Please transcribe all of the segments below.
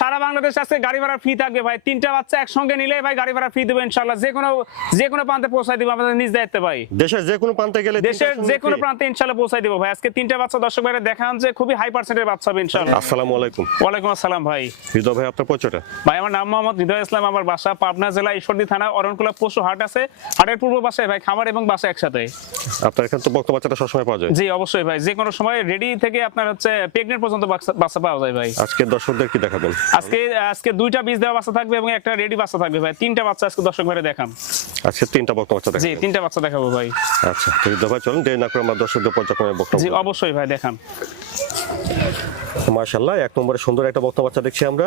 সারা বাংলাদেশ আজকে গাড়ি ভাড়া ফ্রি থাকবে ভাই। তিনটা বাচ্চা একসঙ্গে নিলে ভাই গাড়ি ভাড়া ফ্রি দেবে ইনশাল্লাহ। যে কোনো যে কোনো প্রান্তে পৌঁছায় দিব আমাদের নিজ দায়িত্বে ভাই। দেশের যে কোনো প্রান্তে গেলে দেশের যে কোনো প্রান্তে ইনশাল্লাহ পৌঁছায় দিব ভাই। আজকে তিনটা বাচ্চা দর্শক ভাইরা দেখান যে খুবই হাই পার্সেন্টের বাচ্চা হবে ইনশাল্লাহ। আসসালামু আলাইকুম। ওয়ালাইকুম আসসালাম ভাই। হৃদয় ভাই আপনার পরিচয়টা? ভাই আমার নাম মোহাম্মদ হৃদয় ইসলাম আমার বাসা পাবনা জেলা ঈশ্বরদী থানা অরণকুলা পশু হাট আছে। হাটের পূর্ব পাশে ভাই খামার এবং বাসা একসাথে। আপনার এখানে তো বক্তা বাচ্চাটা সবসময় পাওয়া যায়? জি অবশ্যই ভাই। যে কোনো সময় রেডি থেকে আপনার হচ্ছে প্রেগনেন্ট পর্যন্ত বাচ্চা পাওয়া যায় ভাই। আজকে দর্শকদের কি দেখাবেন? আজকে আজকে দুইটা বীজ দেওয়া বাচ্চা থাকবে এবং একটা রেডি বাচ্চা থাকবে ভাই। তিনটা বাচ্চা আজকে দর্শক ভাইরা দেখান। আজকে তিনটা বক্তা বাচ্চা জি তিনটা বাচ্চা দেখাবো ভাই। আচ্ছা তো হৃদয় ভাই চলুন দেরি না করে আমরা দর্শকদের পর্যায়ক্রমে বক্তব্য জি অবশ্যই ভাই দেখান। মাশাআল্লাহ এক নম্বরে সুন্দর একটা বক্তা বাচ্চা দেখছি আমরা।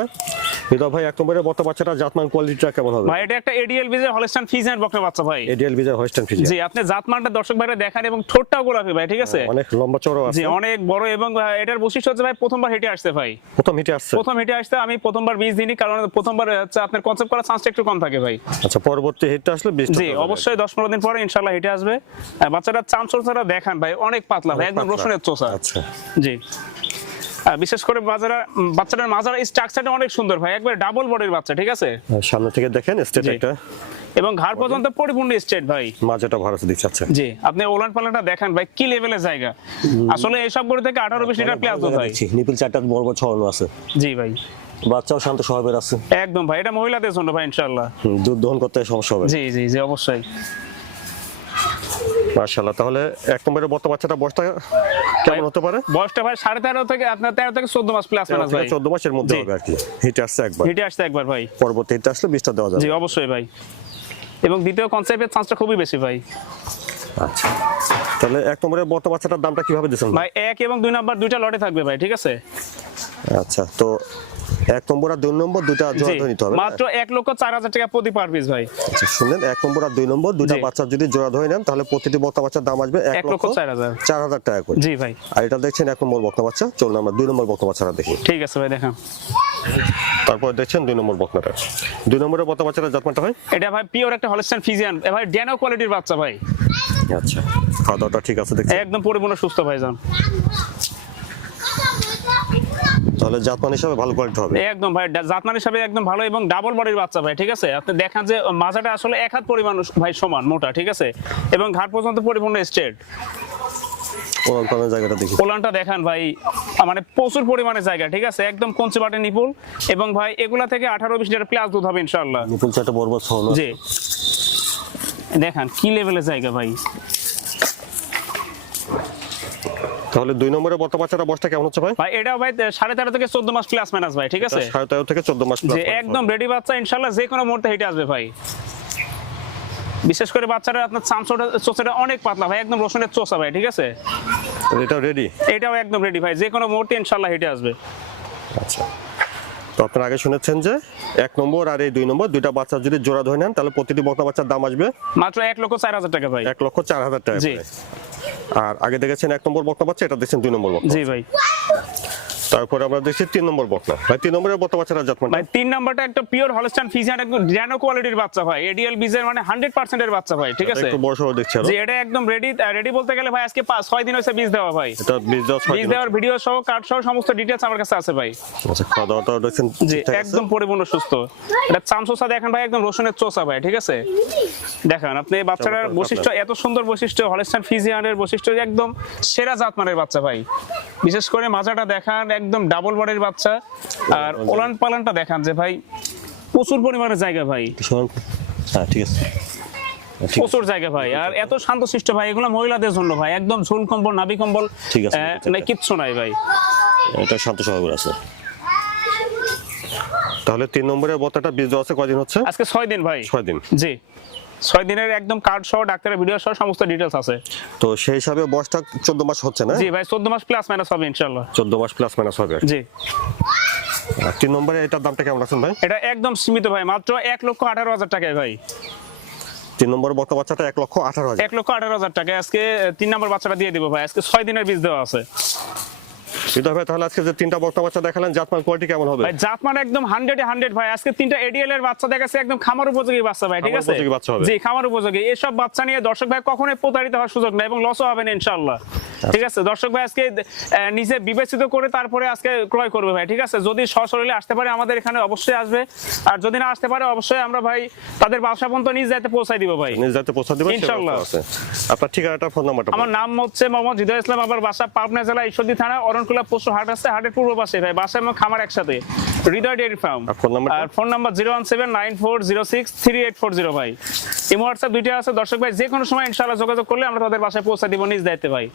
হৃদয় ভাই এক নম্বরে বক্তা বাচ্চাটা জাতমান কোয়ালিটিটা কেমন হবে? ভাই এটা একটা এডিএল বীজের হলস্টাইন ফিজিয়ান বকনা বাচ্চা ভাই। এডিএল বিজার হোস্টেন ফিজি জি আপনি জাতমানটা দর্শক ভাইরা দেখান এবং ঠোঁটটাও গোলাপি ভাই ঠিক আছে? অনেক লম্বা চড়ো জি অনেক বড় এবং এটার বৈশিষ্ট্য হচ্ছে ভাই প্রথমবার হেঁটে আসছে ভাই। প্রথম হিটে আসছে? প্রথম হেঁটে আসতে আমি প্রথমবার বীজ দিইনি কারণ প্রথমবার হচ্ছে আপনার কনসেপ্ট করার চান্সটা একটু কম থাকে ভাই। আচ্ছা পরবর্তী হিটটা আসলে বিশ জি অবশ্যই দশ পনেরো দিন পরে ইনশাল্লাহ হেঁটে আসবে। আর বাচ্চাটা চামচোসাটা দেখান ভাই অনেক পাতলা ভাই একদম রসুনের চোষা। আচ্ছা। জি। বিশেষ করে বাজারা উম, বাচ্চাটার মাজার স্ট্রাকচারটা অনেক সুন্দর ভাই। একবার ডাবল বডির বাচ্চা ঠিক আছে? সামনে থেকে দেখেন স্টেট একটা এবং ঘাড় পর্যন্ত পরিপূর্ণ স্টেট ভাই। মাঝেটা ভাড়া দিচ্ছে আচ্ছা। জি আপনি ওলান পালানটা দেখান ভাই কি লেভেলের জায়গা? আসলে এইসব গরু থেকে আঠারো বিশ লিটার প্লাস দুধ ভাই নিপিল চারটা বড় বড় ছড়ানো আছে। জি ভাই। বাচ্চাও শান্ত স্বভাবের আছে। একদম ভাই এটা মহিলাদের জন্য ভাই ইনশাআল্লাহ। দুধ দহন করতে সমস্যা হবে। জি জি জি অবশ্যই। মাশাআল্লাহ তাহলে এক নম্বরে বর্তমান বাচ্চাটা বয়সটা কেমন হতে পারে? বয়সটা ভাই সাড়ে তেরো থেকে আপনার তেরো থেকে চোদ্দ মাস প্লাস মাইনাস ভাই। চোদ্দ মাসের মধ্যে হবে আর কি। হিটে আসছে একবার। হেঁটে আসতে একবার ভাই। পরবর্তী হিটটা আসলে বিশটা দেওয়া যাবে। জি অবশ্যই ভাই। এবং দ্বিতীয় কনসেপ্টের চান্সটা খুবই বেশি ভাই। আচ্ছা। তাহলে এক নম্বরে বর্তমান বাচ্চাটার দামটা কীভাবে দিচ্ছেন ভাই এক এবং দুই নাম্বার দুইটা লটে থাকবে ভাই ঠিক আছে? আচ্ছা তো এক নম্বর আর দুই নম্বর দুইটা জোড়া ধরে নিতে হবে। মাত্র এক লক্ষ চার হাজার টাকা প্রতি পার পিস ভাই। আচ্ছা শুনেন এক নম্বর আর দুই নম্বর দুইটা জি। বাচ্চা যদি জোড়া ধরে নেন তাহলে প্রতিটি বক্তা বাচ্চার দাম আসবে এক লক্ষ চার হাজার। চার হাজার টাকা করে। জি ভাই। আর এটা দেখছেন এক নম্বর বক্তা বাচ্চা। চলুন আমরা দুই নম্বর বক্তা বাচ্চাটা দেখি। ঠিক আছে ভাই দেখান। তারপর দেখছেন দুই নম্বর বক্তাটা। দুই নম্বরের বক্তা বাচ্চাটা জাতমানটা হয়? এটা ভাই পিওর একটা হলস্টাইন ফিজিয়ান ভাই ড্যানো কোয়ালিটির বাচ্চা ভাই। আচ্ছা খাওয়া দাওয়াটা ঠিক আছে দেখছি। একদম পরিপূর্ণ সুস্থ ভাই যান তাহলে জাতমান হিসাবে ভালো কোয়ালিটি হবে। একদম ভাই জাতমান হিসাবে একদম ভালো এবং ডাবল বডির বাচ্চা ভাই ঠিক আছে? আপনি দেখান যে মাজাটা আসলে এক হাত পরিমাণ ভাই সমান মোটা ঠিক আছে? এবং ঘাট পর্যন্ত পরিপূর্ণ স্ট্রেট ওরাল জায়গাটা দেখি। পোলানটা দেখান ভাই মানে প্রচুর পরিমাণে জায়গা ঠিক আছে? একদম কঞ্চি বাটে নিপুল। এবং ভাই এগুলা থেকে আঠারো বিশ লিটার প্লাস দুধ হবে ইনশাল্লাহ নিপিল চারটা বড় বড় জি। দেখান কি লেভেলের জায়গা ভাই? তাহলে দুই নম্বরের বর্তমান বাচ্চাটা বয়সটা কেমন হচ্ছে ভাই? ভাই এটাও ভাই সাড়ে তেরো থেকে চোদ্দ মাস প্লাস মাইনাস ভাই ঠিক আছে? সাড়ে তেরো থেকে চোদ্দ মাস যে একদম রেডি বাচ্চা ইনশাল্লাহ যে কোনো মুহূর্তে হেঁটে আসবে ভাই। বিশেষ করে বাচ্চারা আপনার চামচোটা চোচাটা অনেক পাতলা ভাই একদম রসুনের চোষা ভাই ঠিক আছে? এটাও রেডি এটাও একদম রেডি ভাই যে কোনো মুহূর্তে ইনশাল্লাহ হেঁটে আসবে। আচ্ছা। তো আপনারা আগে শুনেছেন যে এক নম্বর আর এই দুই নম্বর দুইটা বাচ্চা যদি জোড়া ধরে নেন তাহলে প্রতিটি বক্তা বাচ্চার দাম আসবে মাত্র এক লক্ষ চার হাজার টাকা ভাই। এক লক্ষ চার হাজার টাকা। আর আগে দেখেছেন এক নম্বর বক্তা পাচ্ছে এটা দেখছেন দুই নম্বর বক্তা জি ভাই। তারপরে আমরা দেখছি তিন নম্বর ভাই তিন নম্বরের বক্তা বাচ্চাটা জাতমান ভাই তিন নাম্বারটা একটা পিওর হলস্টাইন ফিজিয়ান একদম কোয়ালিটির বাচ্চা ভাই। এডিএল বিজের মানে হান্ড্রেড পার্সেন্টের বাচ্চা ভাই ঠিক আছে? একটু বড় সড়ো দেখছি জি এটা একদম রেডি রেডি বলতে গেলে ভাই আজকে পাঁচ ছয় দিন হয়েছে বীজ দেওয়া ভাই। এটা বীজ দেওয়া বীজ দেওয়ার ভিডিও সহ কার্ড সহ সমস্ত ডিটেলস আমার কাছে আছে ভাই। আচ্ছা খাওয়া দাওয়াটা দেখছেন জি একদম পরিপূর্ণ সুস্থ। এটা চামচোসা দেখেন ভাই একদম রসুনের চোষা ভাই ঠিক আছে? দেখান আপনি বাচ্চাটার বৈশিষ্ট্য এত সুন্দর বৈশিষ্ট্য হলস্টাইন ফিজিয়ানের বৈশিষ্ট্য একদম সেরা জাতমানের বাচ্চা ভাই। বিশেষ করে মাজাটা দেখান একদম ডাবল বডির বাচ্চা। আর ওলান পালানটা দেখান যে ভাই প্রচুর পরিমাণে জায়গা ভাই। হ্যাঁ ঠিক আছে। হ্যাঁ, ঠিক আছে। প্রচুর জায়গা ভাই। আর এত শান্তশিষ্ট ভাই এগুলো মহিলাদের জন্য ভাই। একদম ঝুল কম্বল নাভি কম্বল ঠিক আছে, না কিচ্ছু নাই ভাই। এটা শান্ত স্বভাবের আছে। তাহলে তিন নম্বরের বক্তাটা বীজ আছে কয়দিন হচ্ছে? আজকে ছয় দিন ভাই। ছয় দিন। জি। ছয় দিনের একদম কার্ড সহ ডাক্তারের ভিডিও সহ সমস্ত ডিটেলস আছে। তো সেই হিসাবে বয়সটা চোদ্দ মাস হচ্ছে না? জি ভাই চোদ্দ মাস প্লাস মাইনাস হবে ইনশাল্লাহ চোদ্দ মাস প্লাস মাইনাস হবে। জি। তিন নম্বরে এটার দামটা কেমন আছেন ভাই? এটা একদম সীমিত ভাই মাত্র এক লক্ষ আঠারো হাজার টাকায় ভাই। তিন নম্বরের বক্তা বাচ্চাটা এক লক্ষ আঠারো হাজার। এক লক্ষ আঠারো হাজার টাকায়। আজকে তিন নম্বর বাচ্চাটা দিয়ে দিব ভাই আজকে ছয় দিনের বীজ দেওয়া আছে। হৃদয় ভাই তাহলে আজকে যে তিনটা বক্তা বাচ্চা দেখালেন জাতমান কোয়ালিটি কেমন হবে? ভাই একদম ভাই। আজকে তিনটা এডিএল এর বাচ্চা একদম খামার উপযোগী বাচ্চা ভাই ঠিক আছে? উপযোগী বাচ্চা হবে। জি খামার উপযোগী। এসব বাচ্চা নিয়ে দর্শক ভাই কখনোই প্রতারিত হওয়ার সুযোগ নাই এবং লসও হবে না ইনশাল্লাহ ঠিক আছে দর্শক ভাই আজকে নিজে বিবেচিত করে তারপরে আজকে ক্রয় করবে ভাই ঠিক আছে? যদি সশরীরে আসতে পারে আমাদের এখানে অবশ্যই আসবে। আর যদি না আসতে পারে অবশ্যই আমরা ভাই তাদের বাসা পর্যন্ত নিজ যাইতে পৌঁছাই দিব ভাই। নিজ দায়িত্বে পৌঁছা দেবেন ইনশাআল্লাহ। আছে। আপনার ঠিকানাটা ফোন নাম্বারটা আমার নাম হচ্ছে মোহাম্মদ হৃদয় ইসলাম আমার বাসা পাবনা জেলা ঈশ্বরদী থানা অরণকুলা পশু হাট আছে হাটের পূর্ব পাশে ভাই বাসা এবং খামার একসাথে। Hridoy dairy farm. আর ফোন আর phone number zero one seven nine four zero six three eight four zero ভাই। ইমো হোয়াটসঅ্যাপ দুইটা আছে দর্শক ভাই যে কোনো সময় ইনশাল্লাহ যোগাযোগ করলে আমরা তাদের বাসায় পৌঁছে দিব নিজ দায়িত্বে ভাই।